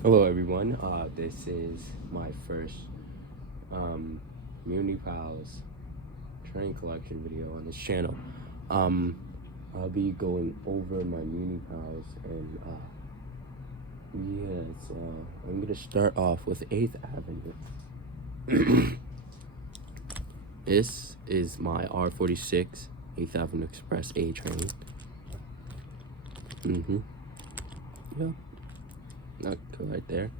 Hello everyone, this is my first MUNIPAL's train collection video on this channel. I'll be going over my MUNIPALs and I'm gonna start off with 8th Avenue. This is my R46 8th Avenue Express A train. Yep. Not good right there.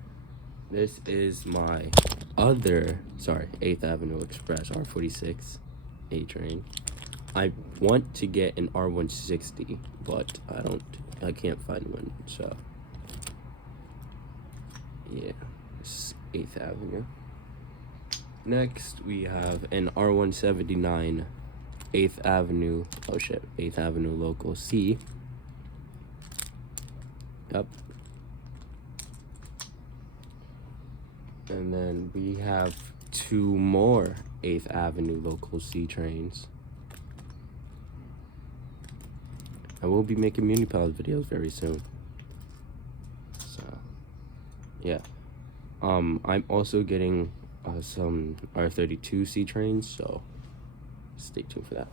This is my 8th Avenue Express R46 A train. I want to get an R160, but I can't find one, so yeah, this is 8th Avenue. Next, we have an R179 8th Avenue, 8th Avenue Local C. Yep. And then we have 2 more 8th Avenue Local C trains. I will be making MUNIPAL videos very soon. So, yeah. I'm also getting some R32 C trains, so stay tuned for that.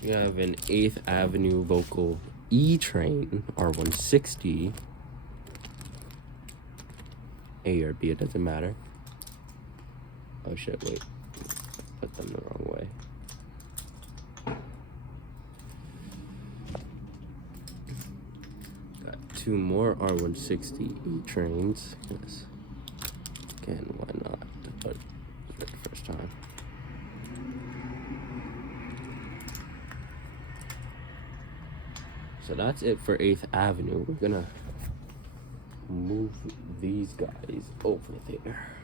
We have an 8th Avenue Local E train, R160. A or B, it doesn't matter. Oh shit, wait. Put them the wrong way. Got 2 more R160E trains. Yes. Again, why not? But for the first time. So that's it for 8th Avenue. We're gonna move these guys over there.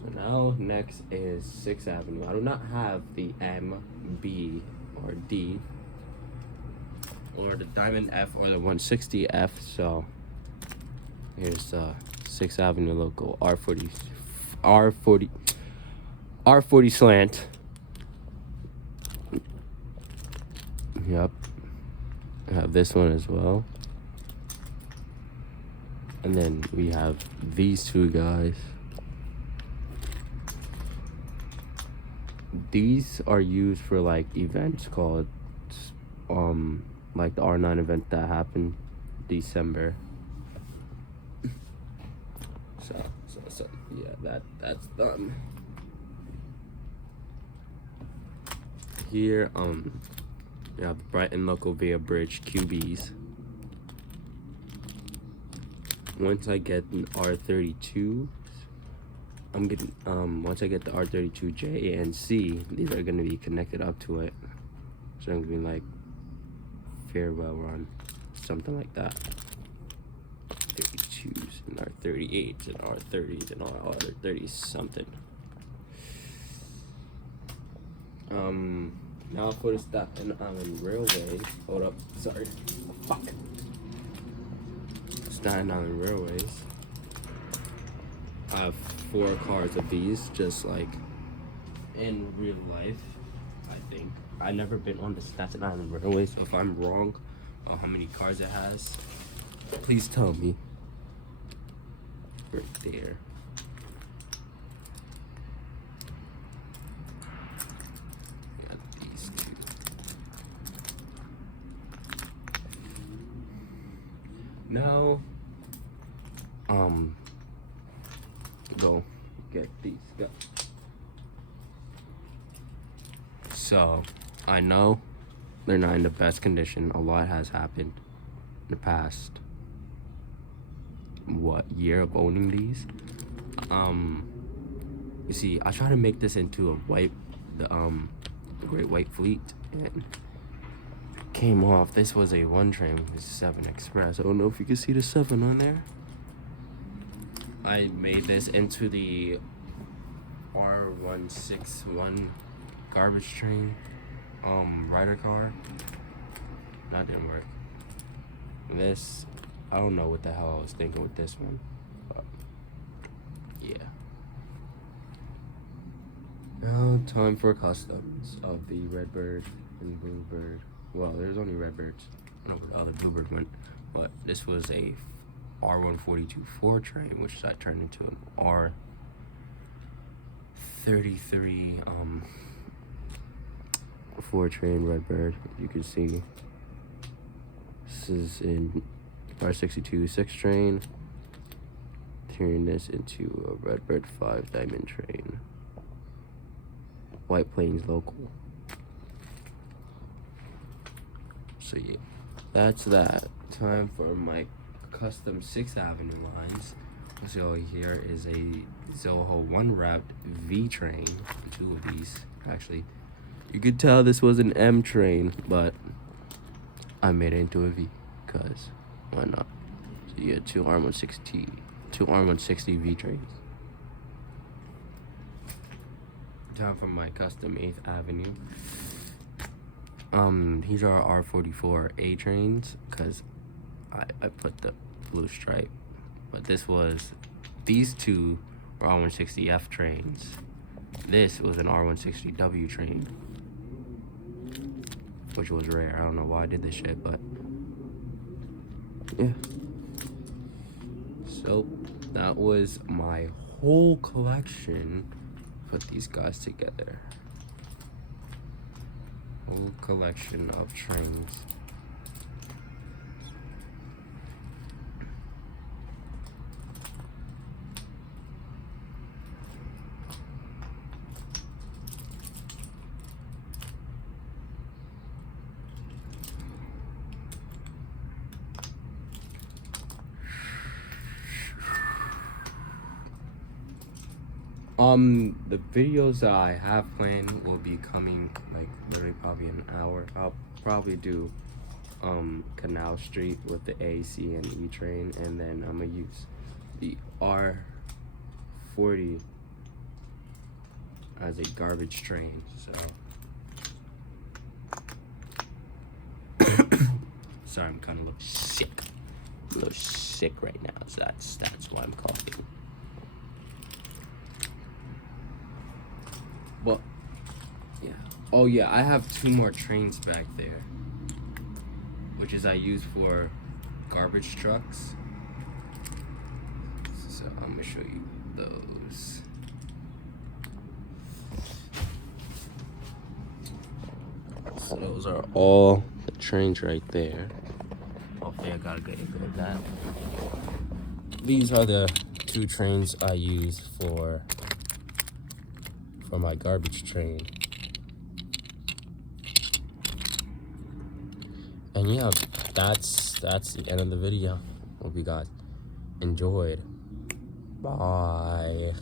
So now next is 6th Avenue. I do not have the M, B, or D, or the Diamond F or the 160F, so here's 6th Avenue Local R40 slant. Yep. I have this one as well. And then we have these 2 guys. These are used for like events called like the R9 event that happened December. So yeah, that's done. Here we have the Brighton Local Via Bridge QBs. Once I get an R32, once I get the R32J and C, these are gonna be connected up to it. So I'm gonna be like farewell run, something like that. 32s and R38s and R30s and all other 30s something. Now for the Staten Island Railway. Hold up, sorry. Fuck. Staten Island Railways. I have 4 cars of these, just like in real life, I think. I've never been on the Staten Island Railway, so if I'm wrong on how many cars it has, please tell me. Right there. Got these 2. Now, go get these guys. So, I know they're not in the best condition. A lot has happened in the past, year of owning these. You see, I try to make this into the Great White Fleet, and came off. This was a 1 train, this is 7 Express. I don't know if you can see the 7 on there. I made this into the R161 garbage train rider car. That didn't work. This, I don't know what the hell I was thinking with this one, but yeah. Now time for customs of the Redbird and Bluebird. Well, there's only Redbirds. I don't know where the other Bluebird went. but this was a R142-4 train, which I turned into an R33 4 train Redbird. You can see this is in R62 6 train, turning this into a Redbird 5 diamond train. White Plains local. So yeah, that's that. Time for my custom 6th Avenue lines. So here is a Zoho 1 wrapped V train. 2 of these, actually. You could tell this was an M train, but I made it into a V, cause why not? So you get two R160 V trains. Time for my custom 8th Avenue. These are R44 A trains, cause I put the blue stripe, but these two were R160 F trains. This was an R160 W train, which was rare. I don't know why I did this shit, but yeah. So that was my whole collection. Put these guys together. Whole collection of trains. The videos that I have planned will be coming like literally probably an hour. I'll probably do Canal Street with the A, C, and E train, and then I'm gonna use the R40 as a garbage train. So sorry, I'm kind of a little sick. A little sick right now, so that's why I'm coughing. Well, yeah. Oh yeah, I have 2 more trains back there, which is I use for garbage trucks. So I'm gonna show you those. So those are all the trains right there. Hopefully I got a good angle of that. These are the 2 trains I use for my garbage train. And yeah, that's the end of the video. Hope you guys enjoyed. Bye.